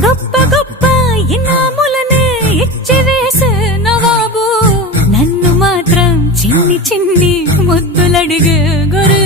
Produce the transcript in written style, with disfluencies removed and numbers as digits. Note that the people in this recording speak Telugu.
గొప్ప గొప్ప ఇనాములనే ఇచ్చి వేసే నవాబు నన్ను మాత్రం చిన్ని చిన్ని ముద్దులడిగే గురు